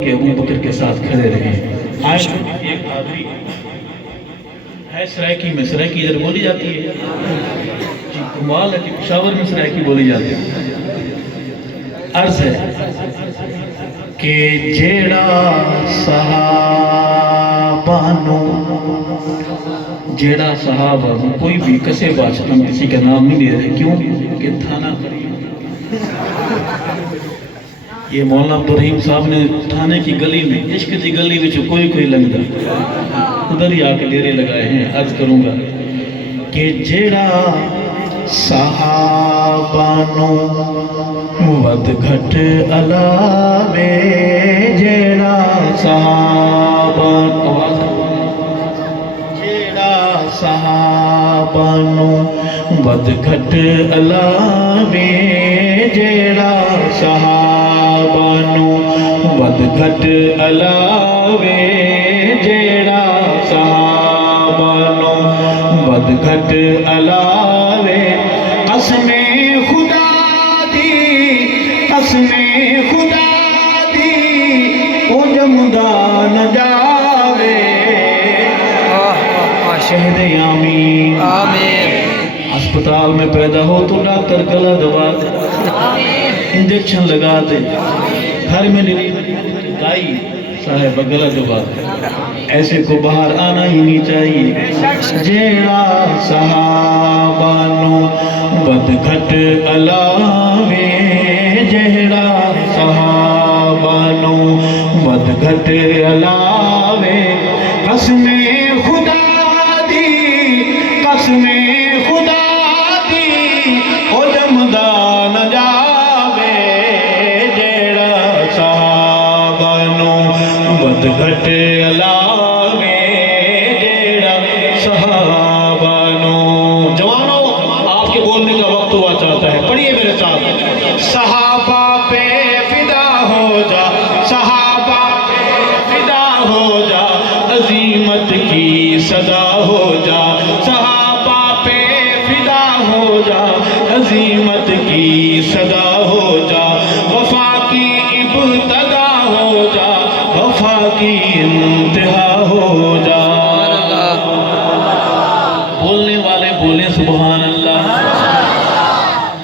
کہ ابو بکر کے ساتھ کھڑے رہے۔ آج ایک آدمی ہے سرائکی میں، سرائکی ادھر بولی جاتی ہے، کمال ہے کہ پشاور میں سرائکی بولی جاتی ہے۔ عرض ہے کہ جیڑا صحابانو، جیڑا صحابہ کوئی بھی کسے باشتہ ہم کسی کا نام نہیں لے رہے، کیوں کہ تھانہ قریب۔ یہ مولانا عبدالرحیم صاحب نے تھانے کی گلی میں، عشق کی گلی میں کوئی لنگدا ادھر ہی آ کے ڈیرے لگائے ہیں۔ عرض کروں گا کہ جیڑا صحابانو ود گھٹ علاوے، جیڑا صحابانو، جیڑا صحابانو ود گھٹ علاوے، جیڑا صحابانو ود گھٹ علاوے، جیڑا صحابانو ود گھٹ علاوے، قسم خدا دی، قسم خدا دی او جمدا نہ جاوے۔ شہد آمین آمین۔ ہسپتال میں پیدا ہو تو ڈاکٹر گلا دبا دے، انجیکشن لگا دے، گھر میں دائی صاحب گلا دبا دے، ایسے کو باہر آنا ہی نہیں چاہیے۔ جیڑا صحابانو ود گھٹ علاوے، جیڑا صحابانو ود گھٹ علاوے، قسم خدا دی، قسم خدا دی او جمدا نہ جاوے، جیڑا صحابانو ود گھٹ علاوے، جیڑا صحابانو۔ جوانوں، آپ کے بولنے کا وقت ہوا چاہتا ہے، پڑھیے میرے ساتھ۔ صحابہ پہ فدا ہو جا، صحابہ پہ فدا ہو جا، عظیمت کی صدا ہو جا، صحابہ پہ فدا ہو جا، عظیمت کی صدا ہو جا، وفا کی ابتدا ہو جا، وفا کی انتہا ہو جا۔ بولنے والے بولے سبحان اللہ۔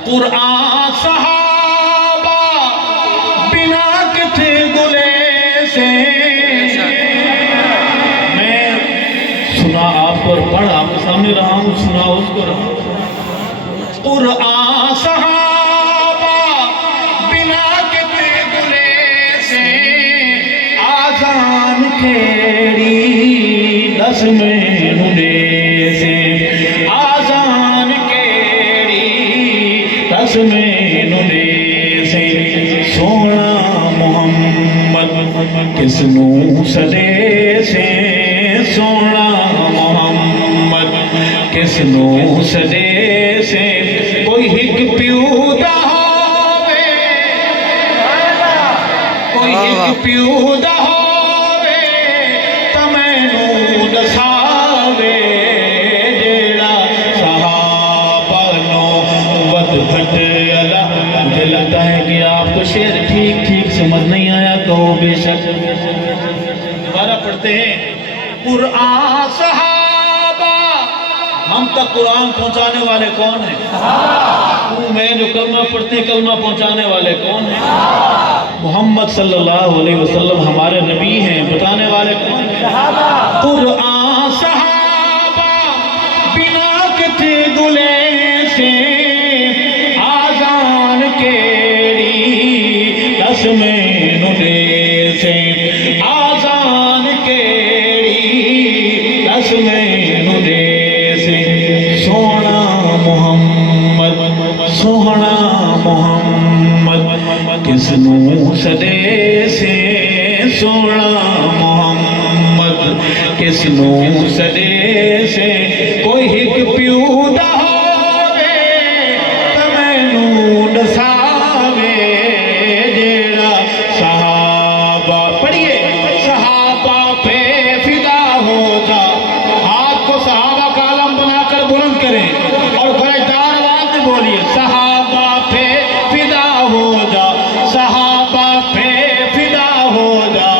قرآن صحابہ بنا کتھے گلے سے، میں سنا آپ پر پڑھ آپ کے سامنے رہا ہوں، سنا اس کو رہا۔ قرآن صحابہ بنا کتھے گلے سے، آزان کھیڑی دس مہینوں دے سے، آزان کھیڑی دس مہینوں دے سے، سونا محمد کس نو سدے سے، سونا محمد کس نو سدے سے، کوئی ہک پیو دا ہووے، کوئی ہک پیو دا ہووے تا مینوں دساوے، جیڑا صحابانو ود گھٹ علا۔ مجھے لگتا ہے کہ آپ کو شعر ٹھیک سمجھ نہیں آیا، کہو بے شک۔ دوبارہ پڑھتے ہیں۔ قرآن صحابہ، ہم تک قرآن پہنچانے والے کون ہیں؟ میں جو کلمہ پڑھتے ہیں، کلمہ پہنچانے والے کون ہیں؟ محمد صلی اللہ علیہ وسلم ہمارے نبی ہیں، بتانے والے کون ہیں؟ قرآن صحابہ بنا کتھے گلے سے، آزان کیڑی دس مہینوں دے سے، آزان کیڑی دس مہینوں دے سے، سونا محمد، سونا محمد کس نو سدے سے، سونا محمد کس نو سدے سے، کوئی ہک پیو دا ہووے تا مینوں دساوے، جیڑا صحابہ۔ پڑھیے۔ صحابہ پہ فدا ہو جا، ہاتھ کو صحابہ کا علم بنا کر بلند کریں اور گرجدار آواز میں بولیے، صحابہ پہ فدا ہو جا، صحابہ پہ فدا ہو جا،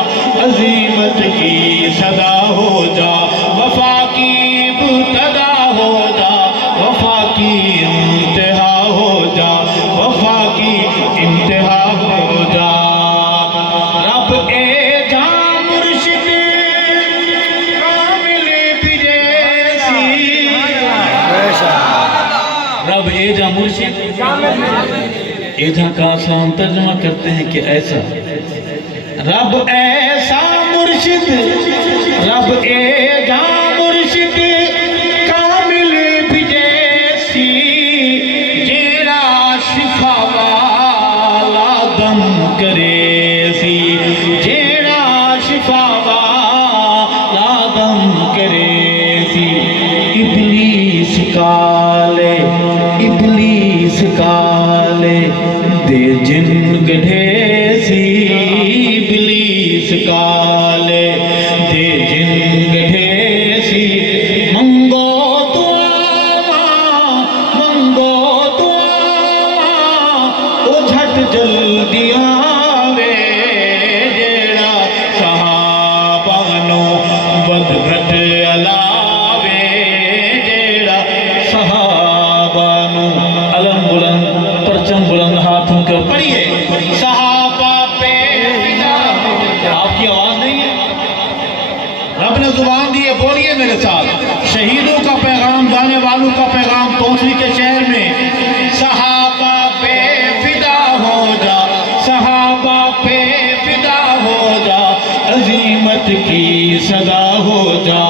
ایدھا کا آسان ترجمہ کرتے ہیں کہ ایسا رب ایسا مرشد، رب ایدھا مرشد کامل بھی جیسی، جیڑا شفا والا دم کرے سی، جیڑا شفا والا دم کرے سی۔ ابلیس کالے، ابلیس کالے دے جن گڑھے سی، ابلیس کالے دے جن گڑھے سی۔ منگو دعا، منگو دعا، او جھٹ جلدی آوے، جیڑا صحابہ نو ود گھٹ علاوے، جیڑا صحابہ نو علم بلند پرچم بلند ہاتھوں کر پڑھیے صحابہ پہ فدا ہو جا۔ آپ کی آواز نہیں ہے؟ رب نے زبان دی ہے، بولیے میرے ساتھ۔ شہیدوں کا پیغام، جانے والوں کا پیغام توسری کے شہر میں، صحابہ پہ فدا ہو جا، صحابہ پہ فدا ہو جا، عظیمت کی صدا ہو جا۔